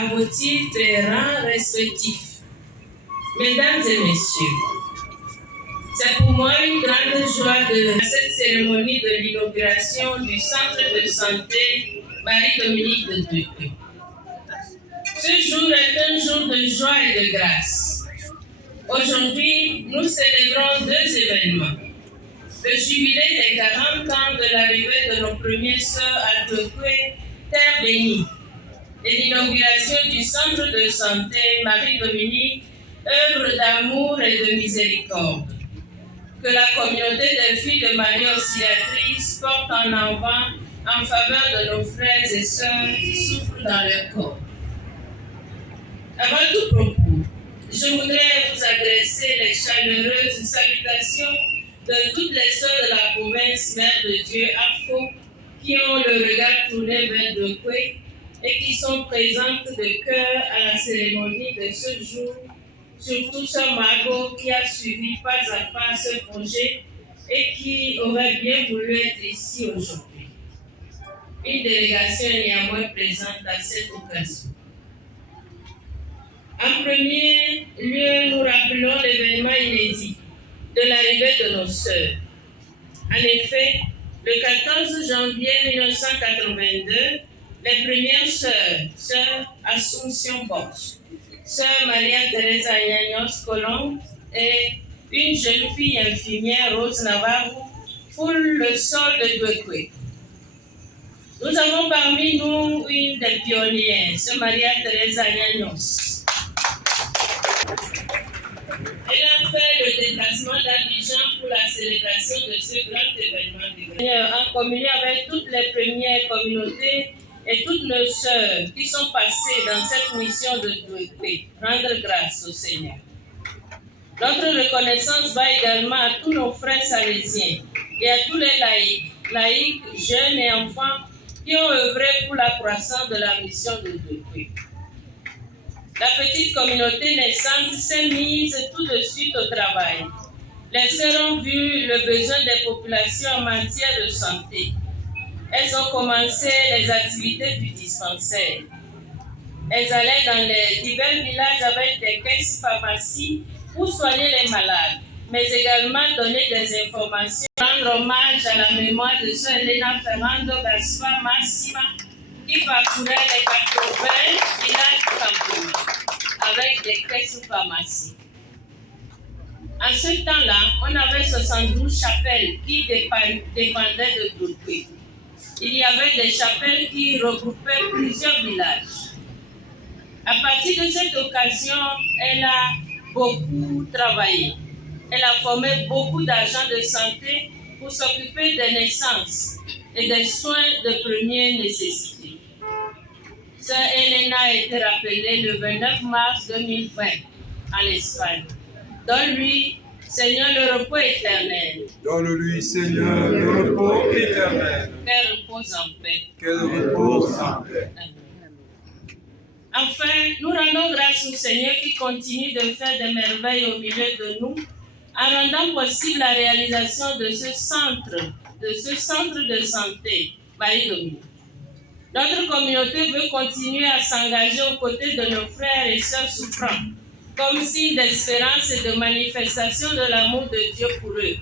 à vos titres et rangs respectifs. Mesdames et messieurs, c'est pour moi une grande joie de cette cérémonie de l'inauguration du centre de santé Marie-Dominique de Douécoué. Ce jour est un jour de joie et de grâce. Aujourd'hui, nous célébrons deux événements. Le jubilé des 40 ans de l'arrivée de nos premières sœurs à Douécoué, terre bénie, et l'inauguration du centre de santé Marie-Dominique, œuvre d'amour et de miséricorde. Que la communauté des filles de Marie Auxiliatrice porte en avant en faveur de nos frères et sœurs qui souffrent dans leur corps. Avant tout propos, je voudrais vous adresser les chaleureuses salutations de toutes les sœurs de la province Mère de Dieu Afro qui ont le regard tourné vers Douécoué et qui sont présentes de cœur à la cérémonie de ce jour, surtout Sœur Margot qui a suivi pas à pas ce projet et qui aurait bien voulu être ici aujourd'hui. Une délégation est néanmoins présente à cette occasion. En premier lieu, nous rappelons l'événement inédit de l'arrivée de nos sœurs. En effet, le 14 janvier 1982, les premières sœurs, sœur Assumption Bosch, sœur Maria Teresa Ñaños Colombe et une jeune fille infirmière, Rose Navarro, foulent le sol de Douécoué. Nous avons parmi nous une des pionnières, sœur Maria Teresa Ñaños. Elle a fait le déplacement d'Abidjan pour la célébration de ce grand événement en communion avec toutes les premières communautés et toutes nos sœurs qui sont passées dans cette mission de Douécoué, rendre grâce au Seigneur. Notre reconnaissance va également à tous nos frères salésiens et à tous les laïcs, jeunes et enfants qui ont œuvré pour la croissance de la mission de Douécoué. La petite communauté naissante s'est mise tout de suite au travail. Les sœurs ont vu le besoin des populations en matière de santé. Elles ont commencé les activités du dispensaire. Elles allaient dans les divers villages avec des caisses pharmacies pour soigner les malades, mais également donner des informations, rendre hommage à la mémoire de Sœur Elena Fernando Gaspar Massima, qui parcourait les 80 villages du Cameroun avec des caisses pharmacies. En ce temps-là, on avait 72 chapelles qui dépendaient de Douécoué. Il y avait des chapelles qui regroupaient plusieurs villages. À partir de cette occasion, elle a beaucoup travaillé. Elle a formé beaucoup d'agents de santé pour s'occuper des naissances et des soins de première nécessité. Sœur Elena a été rappelée le 29 mars 2020 en Espagne. Donne-lui, Seigneur, le repos éternel. Donne-lui, Seigneur, le repos éternel. Qu'elle repose en paix. Qu'elle repose en paix. Enfin, nous rendons grâce au Seigneur qui continue de faire des merveilles au milieu de nous en rendant possible la réalisation de ce centre de santé, Marie-Dominique. Notre communauté veut continuer à s'engager aux côtés de nos frères et sœurs souffrants, comme signe d'espérance et de manifestation de l'amour de Dieu pour eux.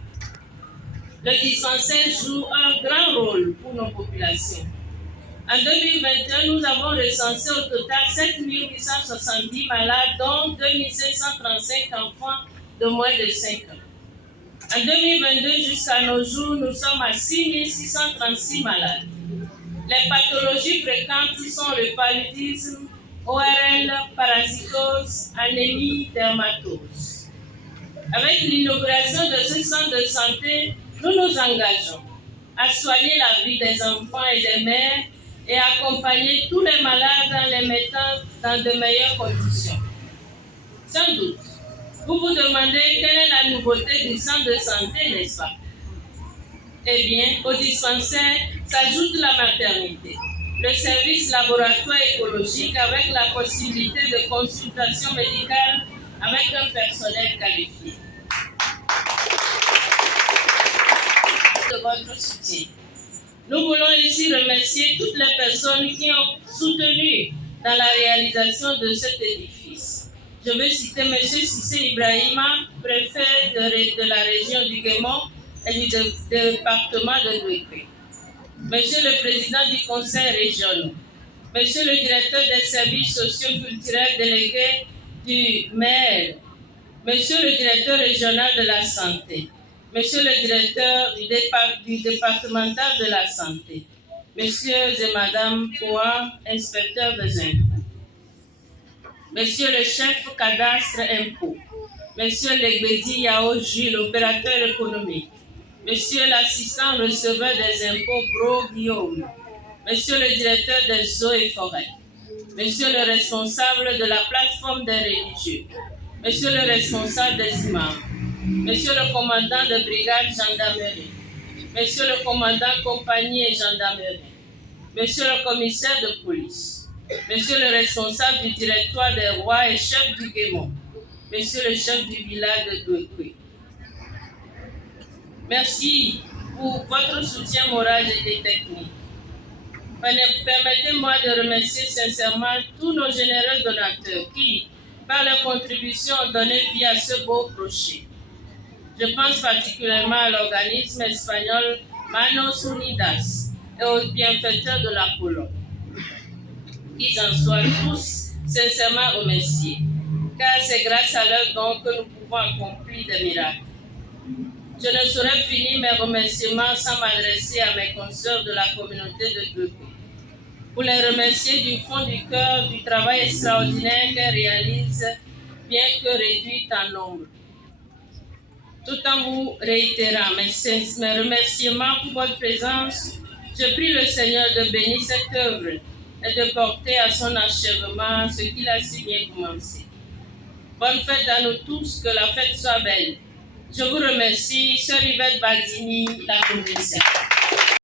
Le dispensaire joue un grand rôle pour nos populations. En 2021, nous avons recensé au total 7 870 malades, dont 2 535 enfants de moins de 5 ans. En 2022, jusqu'à nos jours, nous sommes à 6 636 malades. Les pathologies fréquentes sont le paludisme, ORL, parasitose, anémie, dermatose. Avec l'inauguration de ce centre de santé, nous nous engageons à soigner la vie des enfants et des mères et accompagner tous les malades en les mettant dans de meilleures conditions. Sans doute, vous vous demandez quelle est la nouveauté du centre de santé, n'est-ce pas? Eh bien, au dispensaire s'ajoute la maternité, le service laboratoire écologique avec la possibilité de consultation médicale avec un personnel qualifié. De votre soutien. Nous voulons ici remercier toutes les personnes qui ont soutenu dans la réalisation de cet édifice. Je veux citer M. Sissé Ibrahima, préfet de la région du Guémon et du département de Douéké. Monsieur le Président du Conseil régional, Monsieur le Directeur des services socio-culturels délégués du maire, Monsieur le Directeur régional de la santé, Monsieur le Directeur du départemental de la santé, Messieurs et Madame Koa, inspecteurs des impôts, Monsieur le chef cadastre impôts, Monsieur Legbedi Yao Jules, opérateur économique, Monsieur l'assistant receveur des impôts Bro Guillaume, Monsieur le directeur des eaux et forêts, Monsieur le responsable de la plateforme des religieux, Monsieur le responsable des imams, Monsieur le commandant de brigade gendarmerie, Monsieur le commandant compagnie et gendarmerie, Monsieur le commissaire de police, Monsieur le responsable du directoire des rois et chef du Guémon, Monsieur le chef du village de Douéké. Merci pour votre soutien moral et technique. Permettez-moi de remercier sincèrement tous nos généreux donateurs qui, par leur contribution, ont donné vie à ce beau projet. Je pense particulièrement à l'organisme espagnol Manos Unidas et aux bienfaiteurs de la Pologne. Qu'ils en soient tous sincèrement remerciés, car c'est grâce à leurs dons que nous pouvons accomplir des miracles. Je ne saurais finir mes remerciements sans m'adresser à mes consoeurs de la communauté de Douéké, pour les remercier du fond du cœur du travail extraordinaire qu'elles réalisent, bien que réduite en nombre. Tout en vous réitérant mes remerciements pour votre présence, je prie le Seigneur de bénir cette œuvre et de porter à son achèvement ce qu'il a si bien commencé. Bonne fête à nous tous, que la fête soit belle. Je vous remercie, Sœur Yvette Baldini, la commissaire.